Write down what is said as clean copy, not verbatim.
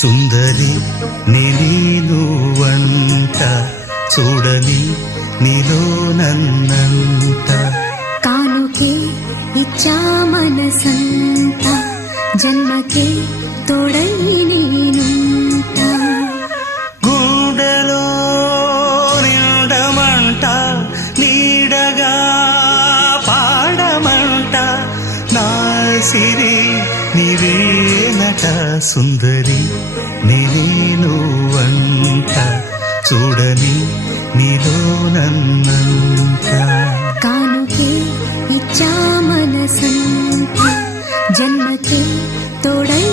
సుందరి నేను వంట చూడని నీలో నన్నంత కానుకే ఇచ్చా మనసంత జన్మకే తోడై నేనుంట గుండెలో నిండమంట నీడగా పాడమంట నా సిరి నీవేనట సుందరి నేను వంట చూడని నీలో నన్నంత కానుకే ఇచ్చా మనసంత జన్మకే తోడై